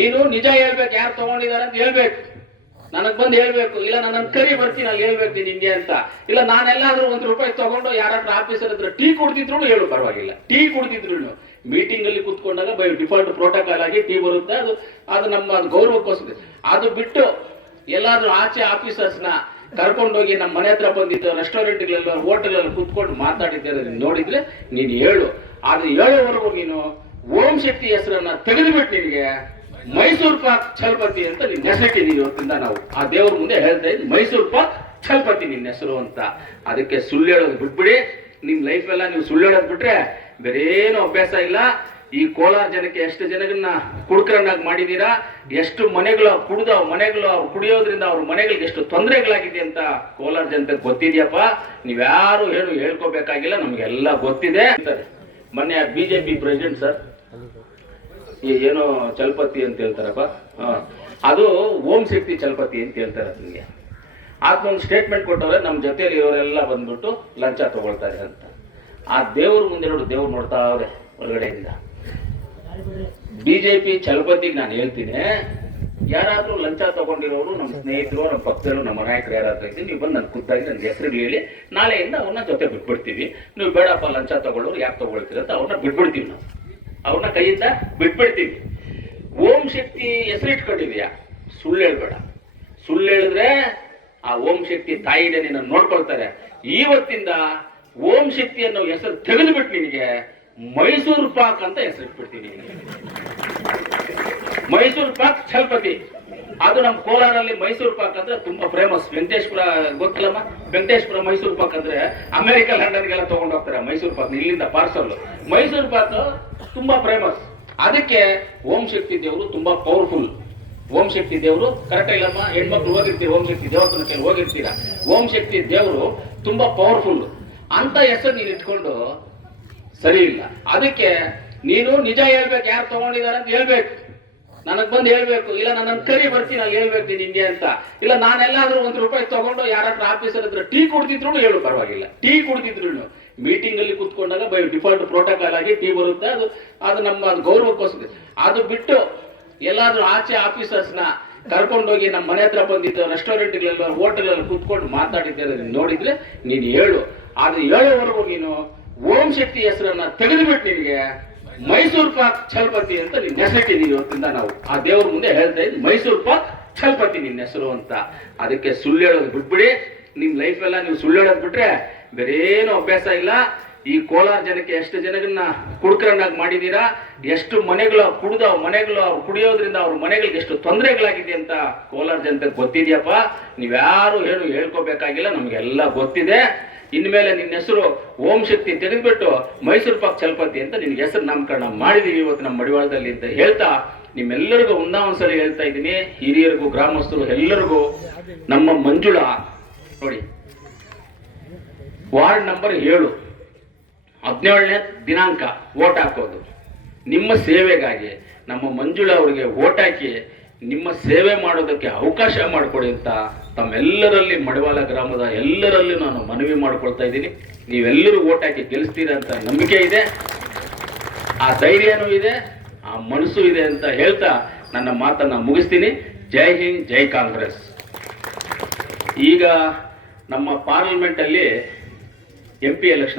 ನೀನು ನಿಜ ಹೇಳ್ಬೇಕು ಯಾರು ತಗೊಂಡಿದ್ದಾರೆ ಅಂತ ಹೇಳ್ಬೇಕು ನನಗ್ ಬಂದು ಹೇಳ್ಬೇಕು ಇಲ್ಲ ನನ್ನ ಕರಿ ಬರ್ತೀನಿ ಅಲ್ಲಿ ಹೇಳ್ಬೇಕು ನಿಂಗೆ ಅಂತ ಇಲ್ಲ ನಾನೆಲ್ಲಾದ್ರೂ ಒಂದ್ ರೂಪಾಯಿ ತಗೊಂಡು ಯಾರಾದ್ರೂ ಆಫೀಸರ್ ಹತ್ರ ಟೀ ಕುಡ್ತಿದ್ರು ಹೇಳು ಪರವಾಗಿಲ್ಲ ಟೀ ಕುಡ್ತಿದ್ರು ಮೀಟಿಂಗ್ ಅಲ್ಲಿ ಕುತ್ಕೊಂಡಾಗ ಬೈ ಡಿಫಾಲ್ಟ್ ಪ್ರೋಟೋಕಾಲ್ ಆಗಿ ಟೀ ಬರುತ್ತೆ ಅದು ಅದು ನಮ್ಮ ಗೌರವಕ್ಕೋಸ್ಕರ ಅದು ಬಿಟ್ಟು ಎಲ್ಲಾದ್ರೂ ಆಚೆ ಆಫೀಸರ್ಸ್ನ ಕರ್ಕೊಂಡೋಗಿ ನಮ್ಮ ಮನೆ ಹತ್ರ ಬಂದಿದ್ದು ಹೋಟೆಲ್ ಅಲ್ಲಿ ಕುತ್ಕೊಂಡು ಮಾತಾಡಿದ್ದೆ ನೋಡಿದ್ರೆ ನೀನು ಹೇಳು ಆದ್ರೆ ಹೇಳೋವರೆಗೂ ನೀನು ಓಂ ಶಕ್ತಿ ಹೆಸರನ್ನ ತೆಗೆದುಬಿಟ್ಟು ನಿನಗೆ ಮೈಸೂರು ಪಾಕ್ ಛಲಪತಿ ಅಂತ ನಿನ್ನ ಹೆಸರಿಟ್ಟಿದ್ದೀನಿ ಇವತ್ತಿಂದ ನಾವು ಆ ದೇವ್ರ ಮುಂದೆ ಹೇಳ್ತಾ ಇದ್ದೀನಿ ಮೈಸೂರು ಪಾಕ್ ಛಲಪತಿ ನಿನ್ನ ಹೆಸರು ಅಂತ ಅದಕ್ಕೆ ಸುಳ್ಳು ಹೇಳೋದು ಬಿಟ್ಬಿಡಿ ನಿಮ್ಮ ಲೈಫ್ ಎಲ್ಲ ನೀವು ಸುಳ್ಳು ಹೇಳೋದು ಬಿಟ್ರೆ ಬೇರೇನು ಅಭ್ಯಾಸ ಇಲ್ಲ ಈ ಕೋಲಾರ ಜನಕ್ಕೆ ಎಷ್ಟು ಜನಗಳನ್ನ ಕುಡ್ಕರನ್ನಾಗಿ ಮಾಡಿದ್ದೀರಾ ಎಷ್ಟು ಮನೆಗಳು ಕುಡಿದ ಮನೆಗಳು ಅವ್ರು ಕುಡಿಯೋದ್ರಿಂದ ಅವ್ರ ಮನೆಗಳಿಗೆ ಎಷ್ಟು ತೊಂದರೆಗಳಾಗಿದೆ ಅಂತ ಕೋಲಾರ ಜನತೆ ಗೊತ್ತಿದೆಯಪ್ಪ ನೀವ್ಯಾರು ಏನು ಹೇಳ್ಕೋಬೇಕಾಗಿಲ್ಲ ನಮ್ಗೆಲ್ಲ ಗೊತ್ತಿದೆ ಮೊನ್ನೆ ಬಿಜೆಪಿ ಪ್ರೆಸಿಡೆಂಟ್ ಸರ್ ಏನೋ ಚಲಪತಿ ಅಂತ ಹೇಳ್ತಾರಪ್ಪ ಅದು ಓಂ ಶಕ್ತಿ ಚಲಪತಿ ಅಂತ ಹೇಳ್ತಾರೆ ನಿಮಗೆ ಆತ್ಮೊಂದು ಸ್ಟೇಟ್ಮೆಂಟ್ ಕೊಟ್ಟವ್ರೆ ನಮ್ಮ ಜೊತೆಯಲ್ಲಿ ಇರೋರೆಲ್ಲ ಬಂದ್ಬಿಟ್ಟು ಲಂಚ ತಗೊಳ್ತಾರೆ ಅಂತ ಆ ದೇವ್ರ ಮುಂದೆ ನೋಡು ದೇವ್ರು ನೋಡ್ತಾ ಅವ್ರೆ ಹೊರಗಡೆಯಿಂದ ಬಿಜೆಪಿ ಚಲಪತಿಗೆ ನಾನು ಹೇಳ್ತೀನಿ ಯಾರಾದರೂ ಲಂಚ ತಗೊಂಡಿರೋರು ನಮ್ಮ ಸ್ನೇಹಿತರು ನಮ್ಮ ಭಕ್ತರು ನಮ್ಮ ನಾಯಕರು ಯಾರಾದ್ರೂ ಇದ್ದೀನಿ ನೀವು ಬಂದು ನನ್ನ ಖುದ್ದಾಗಿ ನನ್ನ ಹೆಸರು ಹೇಳಿ ನಾಳೆಯಿಂದ ಅವ್ರನ್ನ ಜೊತೆ ಬಿಟ್ಬಿಡ್ತೀವಿ ನೀವು ಬೇಡಪ್ಪ ಲಂಚ ತಗೊಳ್ಳೋರು ಯಾಕೆ ತಗೊಳ್ತೀರ ಅಂತ ಅವ್ರನ್ನ ಬಿಟ್ಬಿಡ್ತೀವಿ ನಾವು ಅವ್ರನ್ನ ಕೈಯಿಂದ ಬಿಟ್ಬಿಡ್ತೀವಿ ಓಂ ಶಕ್ತಿ ಹೆಸರಿಟ್ಕೊಂಡಿದ್ಯಾ ಸುಳ್ಳು ಹೇಳ್ಬೇಡ ಸುಳ್ಳು ಹೇಳಿದ್ರೆ ಆ ಓಂ ಶಕ್ತಿ ತಾಯಿನೇ ನಿನ್ನ ನೋಡ್ಕೊಳ್ತಾರೆ ಇವತ್ತಿಂದ ಓಂ ಶಕ್ತಿ ಅನ್ನೋ ಹೆಸರು ತೆಗೆದುಬಿಟ್ಟು ನಿನಗೆ ಮೈಸೂರು ಪಾಕ್ ಅಂತ ಹೆಸರಿಟ್ಬಿಡ್ತೀನಿ ಮೈಸೂರು ಪಾಕ್ ಛಲ್ಪತಿ ಅದು ನಮ್ಮ ಕೋಲಾರಲ್ಲಿ ಮೈಸೂರು ಪಾಕ್ ಅಂದ್ರೆ ತುಂಬಾ ಫೇಮಸ್ ವೆಂಕಟೇಶ್ವರ ಗೊತ್ತಿಲ್ಲಮ್ಮ ವೆಂಕಟೇಶ್ವರ ಮೈಸೂರು ಪಾಕ್ ಅಂದ್ರೆ ಅಮೆರಿಕ ಲಂಡನ್ಗೆಲ್ಲ ತಗೊಂಡು ಹೋಗ್ತಾರೆ ಮೈಸೂರು ಪಾಕ್ ಇಲ್ಲಿಂದ ಪಾರ್ಸಲ್ ಮೈಸೂರು ಪಾಕ್ ತುಂಬಾ ಫೇಮಸ್ ಅದಕ್ಕೆ ಓಂ ಶಕ್ತಿ ದೇವರು ತುಂಬಾ ಪವರ್ಫುಲ್ ಓಂ ಶಕ್ತಿ ದೇವರು ಕರೆಕ್ಟ್ ಇಲ್ಲಮ್ಮ ಹೆಣ್ಮಕ್ಳು ಹೋಗಿರ್ತೀರಿ ಓಂ ಶಕ್ತಿ ದೇವಸ್ಥಾನಕ್ಕೆ ಹೋಗಿರ್ತೀರಾ ಓಂ ಶಕ್ತಿ ದೇವರು ತುಂಬಾ ಪವರ್ಫುಲ್ ಅಂತ ಹೆಸರು ನೀನು ಇಟ್ಕೊಂಡು ಸರಿ ಇಲ್ಲ ಅದಕ್ಕೆ ನೀನು ನಿಜ ಹೇಳ್ಬೇಕು ಯಾರು ತಗೊಂಡಿದ್ದಾರೆ ಅಂತ ಹೇಳ್ಬೇಕು ನನಗ್ ಬಂದು ಹೇಳ್ಬೇಕು ಇಲ್ಲ ನನ್ನ ಕರಿ ಬರ್ತೀನಿ ನಾನು ಹೇಳ್ಬೇಕು ನಿನ್ಗೆ ಅಂತ ಇಲ್ಲ ನಾನೆಲ್ಲಾದ್ರೂ ಒಂದ್ ರೂಪಾಯಿ ತಗೊಂಡು ಯಾರಾದ್ರೂ ಆಫೀಸರ್ ಹತ್ರ ಟೀ ಕುಡ್ತಿದ್ರು ಹೇಳು ಪರವಾಗಿಲ್ಲ ಟೀ ಕುಡ್ತಿದ್ರು ಮೀಟಿಂಗ್ ಅಲ್ಲಿ ಕುತ್ಕೊಂಡಾಗ ಬೈ ಡಿಫಾಲ್ಟ್ ಪ್ರೋಟೋಕಾಲ್ ಆಗಿ ಟೀ ಬರುತ್ತೆ ಅದು ಅದು ನಮ್ಮ ಗೌರವಕ್ಕೋಸ್ಕರ ಅದು ಬಿಟ್ಟು ಎಲ್ಲಾದ್ರೂ ಆಚೆ ಆಫೀಸರ್ಸ್ನ ಕರ್ಕೊಂಡೋಗಿ ನಮ್ಮ ಮನೆ ಹತ್ರ ಬಂದಿದ್ದು ಹೋಟೆಲ್ ಹೋಟೆಲಲ್ಲಿ ಕೂತ್ಕೊಂಡು ಮಾತಾಡಿದ್ದೇನೆ ನೋಡಿದ್ರೆ ನೀನು ಹೇಳು ಆದ್ರೆ ಹೇಳೋವರೆಗೂ ನೀನು ಓಂ ಶಕ್ತಿ ಹೆಸರನ್ನ ತೆಗೆದುಬಿಟ್ಟು ನಿನಗೆ ಮೈಸೂರು ಪಾಕ್ ಛಲಪತಿ ಅಂತ ನಿನ್ನ ಹೆಸರಿಟ್ಟಿನಿ ಇವತ್ತಿಂದ ನಾವು ಆ ದೇವ್ರ ಮುಂದೆ ಹೇಳ್ತಾ ಇದ್ವಿ ಮೈಸೂರು ಪಾಕ್ ಛಲಪತಿ ನಿನ್ನ ಹೆಸರು ಅಂತ ಅದಕ್ಕೆ ಸುಳ್ಳು ಹೇಳೋದು ಬಿಟ್ಬಿಡಿ ನಿಮ್ ಲೈಫ್ ಎಲ್ಲ ನೀವು ಸುಳ್ಳು ಹೇಳೋದ್ ಬಿಟ್ರೆ ಬೇರೇನು ಅಭ್ಯಾಸ ಇಲ್ಲ ಈ ಕೋಲಾರ ಜನಕ್ಕೆ ಎಷ್ಟು ಜನಗಳನ್ನ ಕುಡ್ಕರನ್ನಾಗಿ ಮಾಡಿದ್ದೀರಾ ಎಷ್ಟು ಕುಡಿದು ಅವ್ರ ಮನೆಗಳು ಅವ್ರು ಕುಡಿಯೋದ್ರಿಂದ ಅವ್ರ ಮನೆಗಳಿಗೆ ಎಷ್ಟು ತೊಂದರೆಗಳಾಗಿದೆ ಅಂತ ಕೋಲಾರ ಜನತೆ ಗೊತ್ತಿದೆಯಪ್ಪ ನೀವ್ಯಾರು ಹೇಳು ಹೇಳ್ಕೋಬೇಕಾಗಿಲ್ಲ ನಮಗೆಲ್ಲ ಗೊತ್ತಿದೆ ಇನ್ಮೇಲೆ ನಿನ್ನ ಹೆಸರು ಓಂ ಶಕ್ತಿ ತೆಗೆದುಬಿಟ್ಟು ಮೈಸೂರು ಪಾಕ್ ಚಲಪತಿ ಅಂತ ನಿನ್ಗೆ ಹೆಸರು ನಾಮಕರಣ ಮಾಡಿದೀವಿ ಇವತ್ತು ನಮ್ಮ ಮಡಿವಾಳದಲ್ಲಿ ಅಂತ ಹೇಳ್ತಾ ನಿಮ್ಮೆಲ್ಲರಿಗೂ ಒಂದಾ ಒಂದ್ಸಲಿ ಹೇಳ್ತಾ ಇದ್ದೀನಿ ಹಿರಿಯರಿಗೂ ಗ್ರಾಮಸ್ಥರು ಎಲ್ಲರಿಗೂ ನಮ್ಮ ಮಂಜುಳ ನೋಡಿ ವಾರ್ಡ್ ನಂಬರ್ ಏಳು ಹದಿನೇಳನೇ ದಿನಾಂಕ ಓಟ್ ಹಾಕೋದು ನಿಮ್ಮ ಸೇವೆಗಾಗಿ ನಮ್ಮ ಮಂಜುಳ ಅವರಿಗೆ ಓಟ್ ಹಾಕಿ ನಿಮ್ಮ ಸೇವೆ ಮಾಡೋದಕ್ಕೆ ಅವಕಾಶ ಮಾಡಿಕೊಡಿ ಅಂತ ತಮ್ಮೆಲ್ಲರಲ್ಲಿ ಮಡಿವಾಳ ಗ್ರಾಮದ ಎಲ್ಲರಲ್ಲೂ ನಾನು ಮನವಿ ಮಾಡ್ಕೊಳ್ತಾ ಇದ್ದೀನಿ ನೀವೆಲ್ಲರೂ ಓಟ್ ಹಾಕಿ ಗೆಲ್ಲಿಸ್ತೀರ ಅಂತ ನಂಬಿಕೆ ಇದೆ ಆ ಧೈರ್ಯನೂ ಇದೆ ಆ ಮನಸ್ಸು ಇದೆ ಅಂತ ಹೇಳ್ತಾ ನನ್ನ ಮಾತನ್ನು ಮುಗಿಸ್ತೀನಿ ಜೈ ಹಿಂದ್ ಜೈ ಕಾಂಗ್ರೆಸ್ ಈಗ ನಮ್ಮ ಪಾರ್ಲಿಮೆಂಟಲ್ಲಿ ಎಂ ಪಿ ಎಲೆಕ್ಷನ್